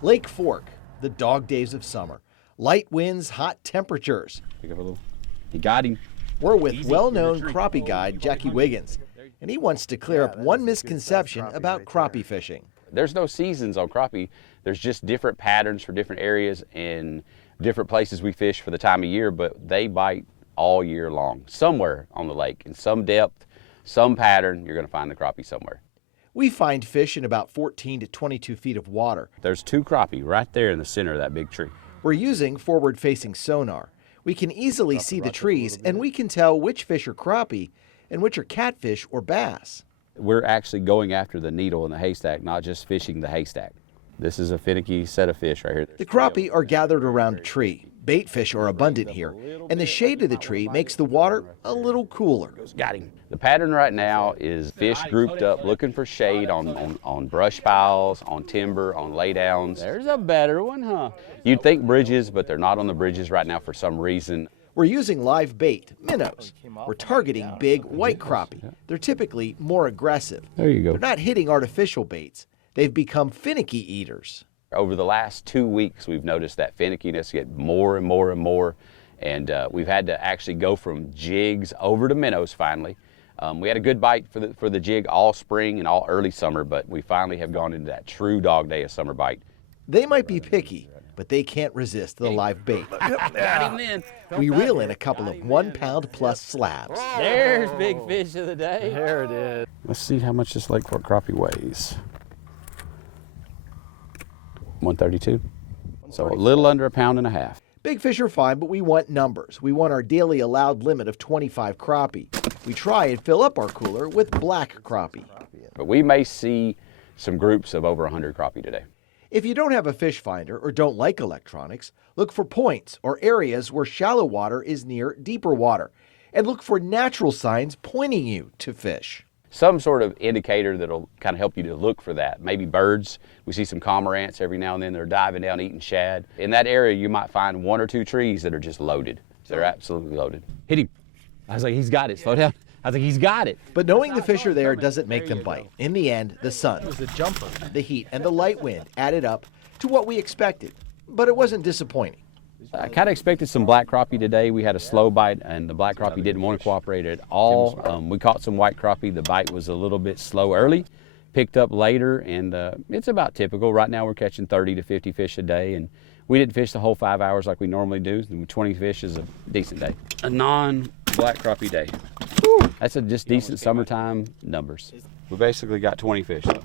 Lake Fork, the dog days of summer. Light winds, hot temperatures. Pick up a little. He got him. We're with well-known crappie guide Jackie Wiggins, and he wants to clear up one misconception about crappie fishing. There's no seasons on crappie. There's just different patterns for different areas and different places we fish for the time of year, but they bite all year long. Somewhere on the lake, in some depth, some pattern, you're gonna find the crappie somewhere. We find fish in about 14 to 22 feet of water. There's 2 crappie right there in the center of that big tree. We're using forward-facing sonar. We can easily see the trees, and we can tell which fish are crappie and which are catfish or bass. We're actually going after the needle in the haystack, not just fishing the haystack. This is a finicky set of fish right here. The crappie are gathered around a tree. Bait fish are abundant here, and the shade of the tree makes the water a little cooler. Got him. The pattern right now is fish grouped up looking for shade on brush piles, on timber, on laydowns. There's a better one, huh? You'd think bridges, but they're not on the bridges right now for some reason. We're using live bait, minnows. We're targeting big white crappie. They're typically more aggressive. There you go. They're not hitting artificial baits. They've become finicky eaters. Over the last 2 weeks, we've noticed that finickiness get more and more and more, and we've had to actually go from jigs over to minnows finally. We had a good bite for the jig all spring and all early summer, but we finally have gone into that true dog day of summer bite. They might be picky, but they can't resist the live bait. Got him then. We reel in a couple of 1 pound plus slabs. There's big fish of the day. There it is. Let's see how much this Lake Fork crappie weighs. 132. So a little under 1.5 pounds. Big fish are fine, but we want numbers. We want our daily allowed limit of 25 crappie. We try and fill up our cooler with black crappie. But we may see some groups of over 100 crappie today. If you don't have a fish finder or don't like electronics, look for points or areas where shallow water is near deeper water, and look for natural signs pointing you to fish. Some sort of indicator that'll kind of help you to look for that. Maybe birds. We see some cormorants every now and then. They're diving down eating shad. In that area, you might find 1 or 2 trees that are just loaded. They're absolutely loaded. Hit him. I was like, he's got it. Slow down. I was like, he's got it. But knowing the fish are there doesn't make them bite. In the end, the sun, the heat, and the light wind added up to what we expected. But it wasn't disappointing. I kind of expected some black crappie today. We had a slow bite, and the black crappie didn't want to cooperate at all. We caught some white crappie. The bite was a little bit slow early, picked up later, and it's about typical. Right now we're catching 30 to 50 fish a day, and we didn't fish the whole 5 hours like we normally do. 20 fish is a decent day. A non-black crappie day. That's just decent summertime numbers. We basically got 20 fish though.